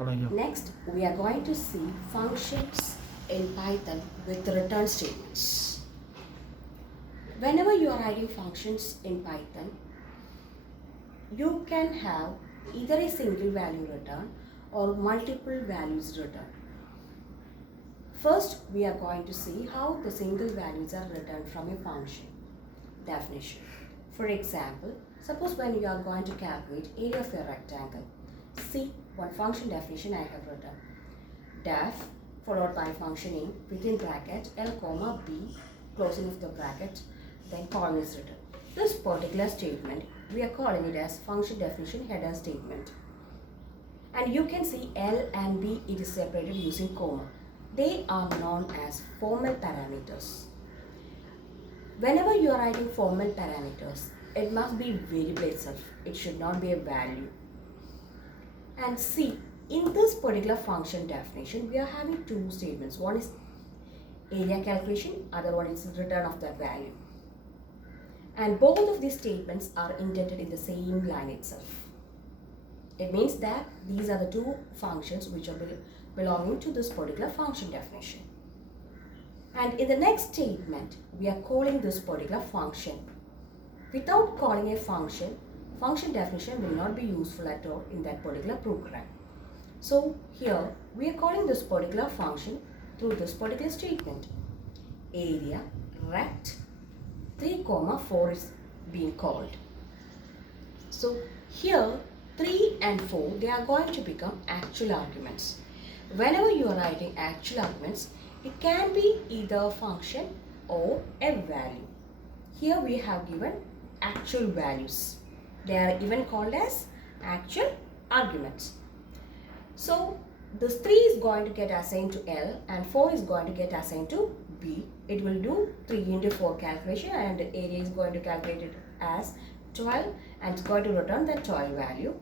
Next, we are going to see functions in Python with return statements. Whenever you are writing functions in Python, you can have either a single value return or multiple values return. First, we are going to see how the single values are returned from a function definition. For example, suppose when you are going to calculate area of a rectangle, see one function definition I have written. Def followed by function name within bracket L comma B closing of the bracket, then colon is written. This particular statement we are calling it as function definition header statement. And you can see L and B it is separated using comma. They are known as formal parameters. Whenever you are writing formal parameters, it must be variable itself. It should not be a value. And see, in this particular function definition, we are having two statements. One is area calculation, other one is return of that value. And both of these statements are indented in the same line itself. It means that these are the two functions which are belonging to this particular function definition. And in the next statement, we are calling this particular function. Without calling a function, function definition will not be useful at all in that particular program. So here we are calling this particular function through this particular statement. Area rect 3, 4 is being called. So here 3 and 4 they are going to become actual arguments. Whenever you are writing actual arguments, it can be either a function or a value. Here we have given actual values. They are even called as actual arguments. So this 3 is going to get assigned to L and 4 is going to get assigned to B. It will do 3 into 4 calculation and the area is going to calculate it as 12 and it's going to return that 12 value.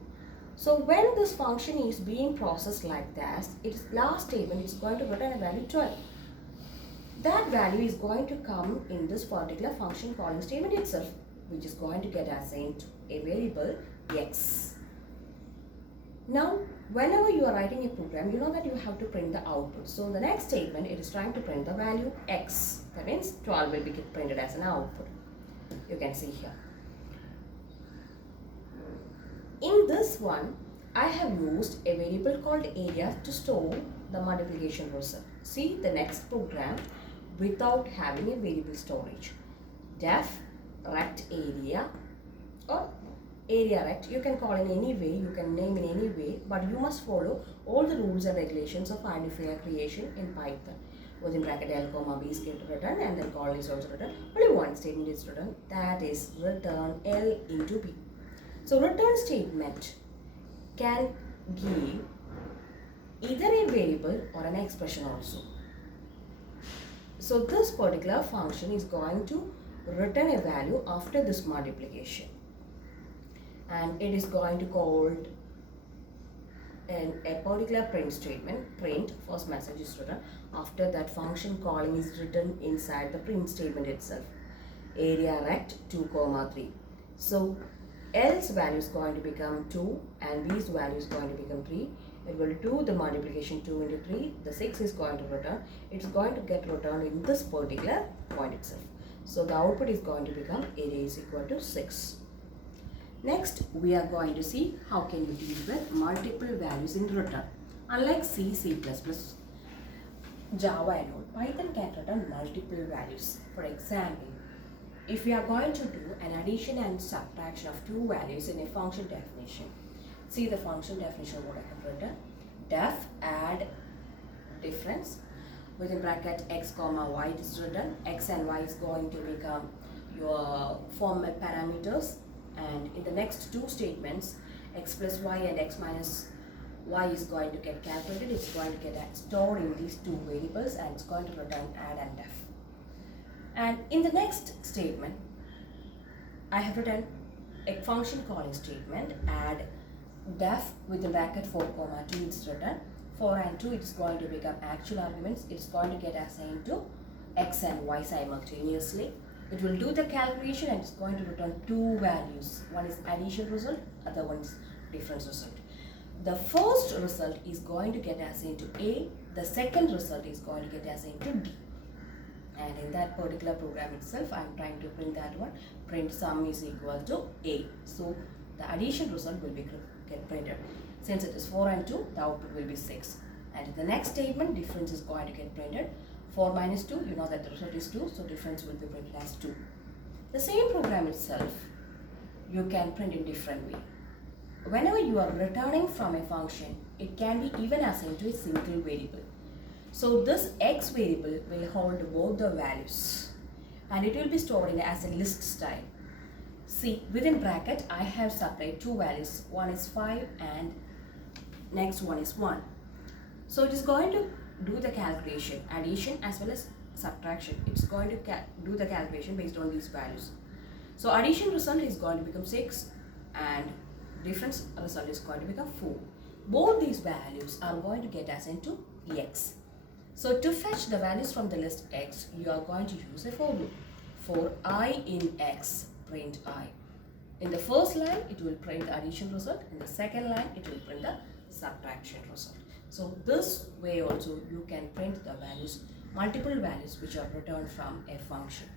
So when this function is being processed like that, its last statement is going to return a value 12. That value is going to come in this particular function calling statement itself, which is going to get assigned to a variable x. Now, whenever you are writing a program, you know that you have to print the output. So in the next statement, it is trying to print the value x. That means 12 will be printed as an output. You can see here. In this one, I have used a variable called area to store the multiplication result. See the next program without having a variable storage. Def rect area or area rect, you can call in any way, you can name in any way, but you must follow all the rules and regulations of identifier creation in Python. Within bracket L comma B is written and then colon is also written. Only one statement is written, that is return L into B. So return statement can give either a variable or an expression also. So this particular function is going to return a value after this multiplication. And it is going to call a particular print statement. Print, first message is written. After that function calling is written inside the print statement itself. Area rect 2, 3. So L's value is going to become 2 and B's value is going to become 3. It will do the multiplication 2 into 3. The 6 is going to return. It's going to get returned in this particular point itself. So the output is going to become area is equal to 6. Next, we are going to see how can you deal with multiple values in return. Unlike C, C++, Java and all, Python can return multiple values. For example, if we are going to do an addition and subtraction of two values in a function definition, see the function definition what I have written. Def add difference within bracket x comma y it is written. X and y is going to become your formal parameters. And in the next two statements, x plus y and x minus y is going to get calculated. It's going to get stored in these two variables and it's going to return add and def. And in the next statement, I have written a function calling statement add def with the bracket 4, 2 it's written. 4 and 2 it's going to become actual arguments. It's going to get assigned to x and y simultaneously. It will do the calculation and it's going to return two values. One is addition result, other one is difference result. the first result is going to get as into A, the second result is going to get as into D. And in that particular program itself, I am trying to print that one. Print sum is equal to A. So the addition result will be get printed. Since it is 4 and 2, the output will be 6. And in the next statement, difference is going to get printed. 4 minus 2, you know that the result is 2, so difference will be printed as 2. The same program itself, you can print in different way. Whenever you are returning from a function, it can be even assigned to a single variable. So this x variable will hold both the values and it will be stored in as a list style. See, within bracket I have supplied two values. One is 5 and next one is 1. So it is going to do the calculation, addition as well as subtraction. It's going to do the calculation based on these values. So addition result is going to become 6 and difference result is going to become 4. Both these values are going to get assigned to x. So to fetch the values from the list x, you are going to use a for loop. For I in x, print I. In the first line, it will print the addition result. In the second line, it will print the subtraction result. So this way also you can print the values, multiple values which are returned from a function.